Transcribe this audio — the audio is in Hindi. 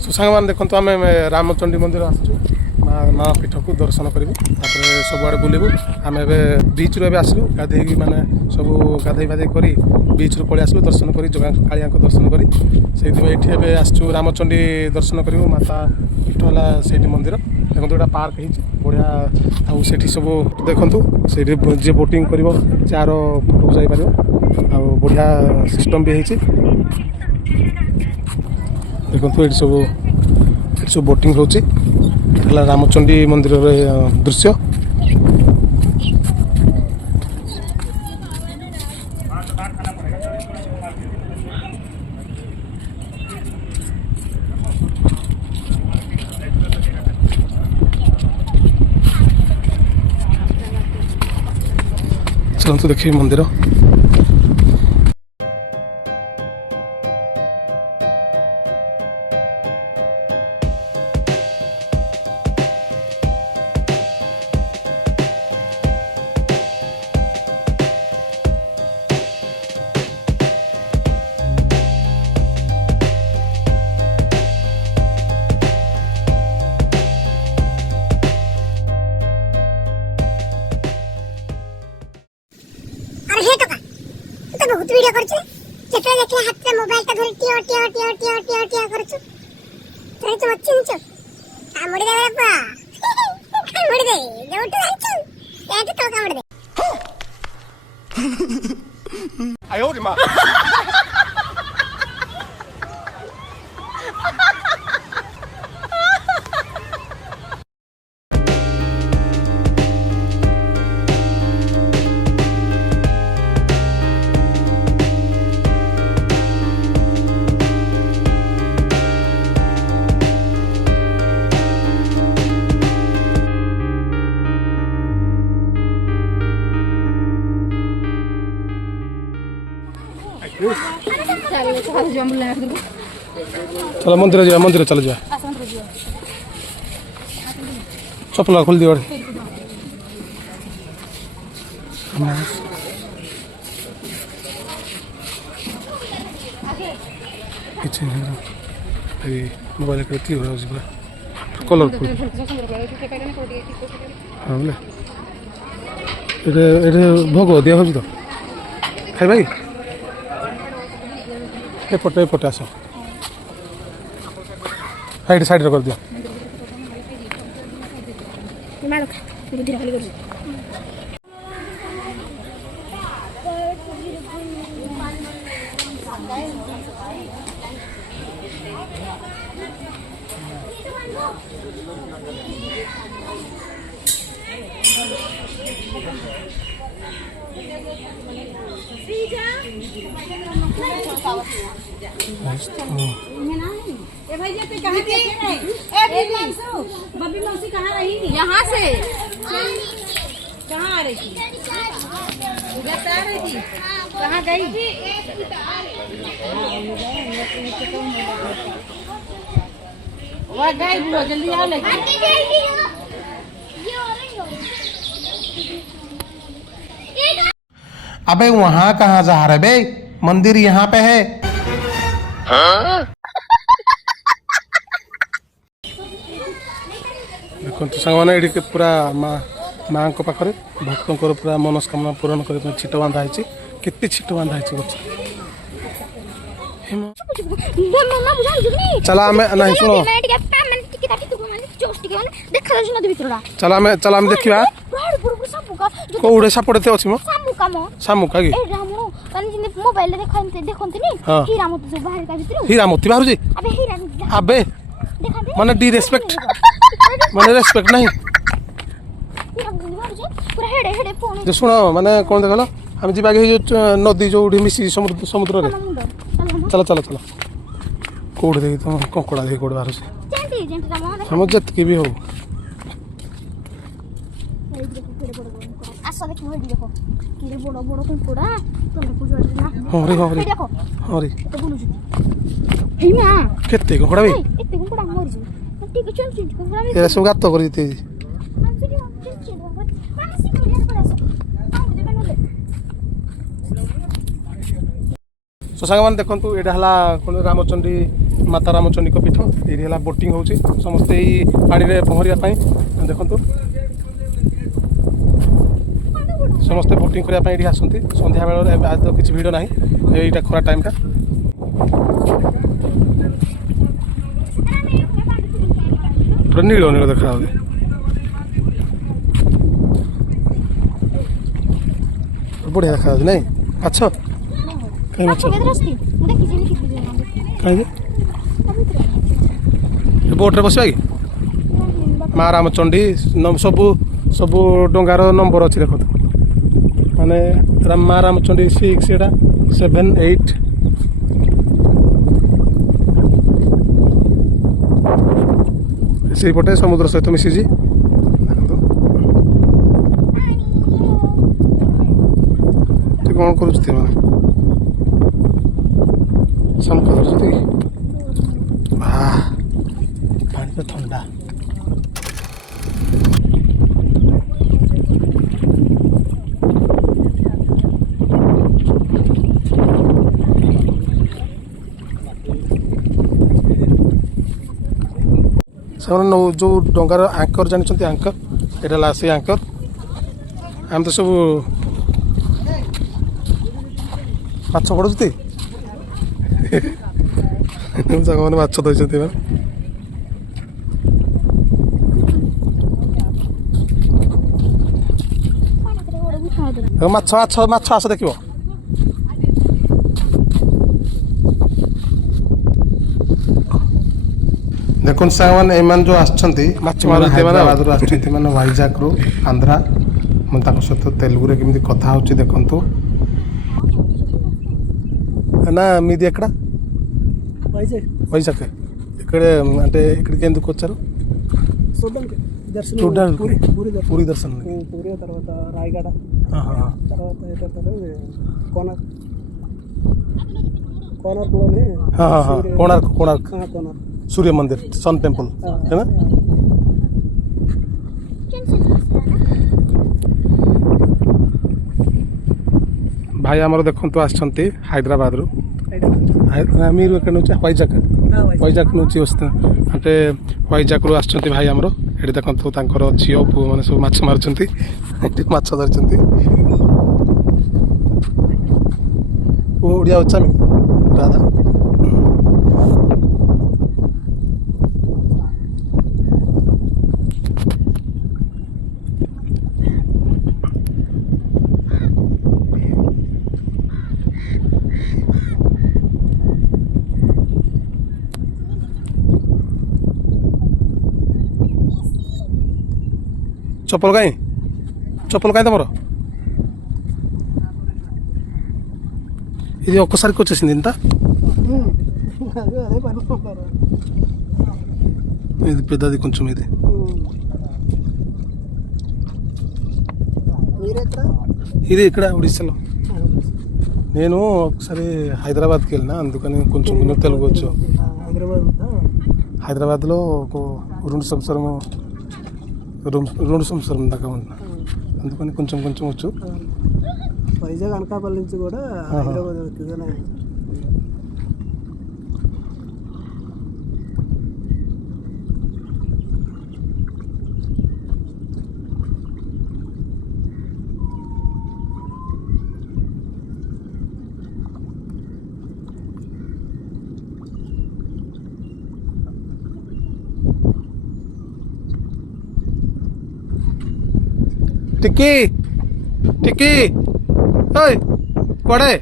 सो सांग मैंने देखो आम रामचंडी मंदिर आसचु माँ पीठ को दर्शन करूँ सबुआड़े बुलू आम ए बीच रू आसलु गाधे माने सब गाधे बाधे कर बीच रू पलि आसलु दर्शन कर कालिया दर्शन कर ये आसचु रामचंडी दर्शन करूँ माता पीठ है से मंदिर देखो गोटा पार्क बढ़िया आउ सब देखु से जी बोटिंग कर चार फोटो जापर आ बढ़िया सिस्टम भी है देखो ये सब बोटिंग होची रामचंडी मंदिर दृश्य चलते देखिए मंदिर बहुत वीडियो करछु जेटा देखले हाथ में मोबाइल ता धरि टियो टियो टियो टियो टियो टियो करछु तरे तो अच्छी निचो कामड़ दे बाबा कामड़ दे जोटू आंचू एट तो कामड़ दे आयो रे मां चलो मंदिर चल जा चपला खोल दियो मोबाइल कलरफुल हाँ बोले भोग दिया हो तो खाइबा कि एपटे आस साइड कर दिया बब्बी मौसी कहाँ रही? यहाँ से कहाँ आ रही थी? आ रही थी कहाँ गई? वह गई वो जल्दी आओ लेके अबे वहाँ कहाँ जा रहे बे मंदिर यहाँ पे है देखो सांग मैंने ये पूरा माँ को पाखे भक्तों पूरा मनस्कामना पूरण करने छिट बांधा है केते छिट बांधा है गच चला नहीं शुण चला देखा कौड़े सापड़े अच्छी मो सामुका कि हीरामती बाहर अबे माने डी रेस्पेक्ट माने रेस्पेक्ट नहीं जो शुण माने कौन देख आम जी नदी जो मिसी समुद्र रे चलो चलो चलो कौड़े देखी तुम कंकड़ा देखी कौड़े बाहर हम जितकी भी हो केते कंकड़ा भी सब गात कर सांग मैंने देखु यहाँ रामचंडी माता रामचंडी पीठ ये बोटिंग हो समस्ते यही पानी में पहरिया देखो समस्ते बोटिंग करने ये आसती संध्या बेल आज तो किसी भिड़ ना यहीटा खरा टाइमटा पूरा नील नील देखा बढ़िया देखा नहीं माछ कहीं माछ कहीं बोट्रे बसवा कि माँ रामचंडी सबू सबू डंगार नंबर अच्छी देखो माने माँ रामचंडी 6 एटा 7 8 सेपटे समुद्र सहित मिशिजी कौन कर शंख धरती पानी तो ठंडा से जो डंगार आंकर जानते आंकर एटा से आंकर आम तो सब माछ पड़ुती मैंने माछ धोते माछ माछ माछ आस देख देखो सामान एमान जो आछंती माछ मारते माने वाइजाक रो आंध्रा मन ताको सहित तेलुगु रे केमती कथा होची देखंतु ना మీది ఎక్కడ వైజాగ్ ఇక్కడ అంటే ఇక్కడికి ఎందుకు వచ్చారు చూడడానికి పూరి దర్శనం పూరి తర్వాత రాయగడ తర్వాత ఏంటంటారు కోనార్క్లోనే कोणार्क सूर्य मंदिर सन टेम्पल है ना भाई आमर देखु आसछंती हैदराबाद रु మీరు ఎక్కడ నుంచి వైజాగ్ నుంచి వస్తే అంటే వైజాగ్ ରୁ ଆସୁଛନ୍ତି ଭାଇ ଆମର ଏଠି ଦେଖନ୍ତୁ ତାଙ୍କର ଝିଅ ପୁଅ ମାନେ ସବୁ ମାଛ ମାରୁଛନ୍ତି ଏଠି ମାଛ ଧରିଛନ୍ତି ଓଡ଼ିଆ ଅଛି ରାଧା चप्पल कहीं तुम ఇది ఒక్కసారికి వచ్చేసింది ఇంత ఇది పెద్దది కొంచెం ఇది ఇది ఇక్కడ ఒడిశాలో నేను ఒకసారి హైదరాబాద్కి వెళ్ళినా అందుకని కొంచెం తెలుగు వచ్చు హైదరాబాద్లో ఒక 2 సంవత్సరం దాకా ఉన్నా అందుకని కొంచెం వచ్చు వైజాగ్ అనకాపల్లి నుంచి కూడా హైదరాబాద్ అవుతుందనే टिक्की ओए कुआड़े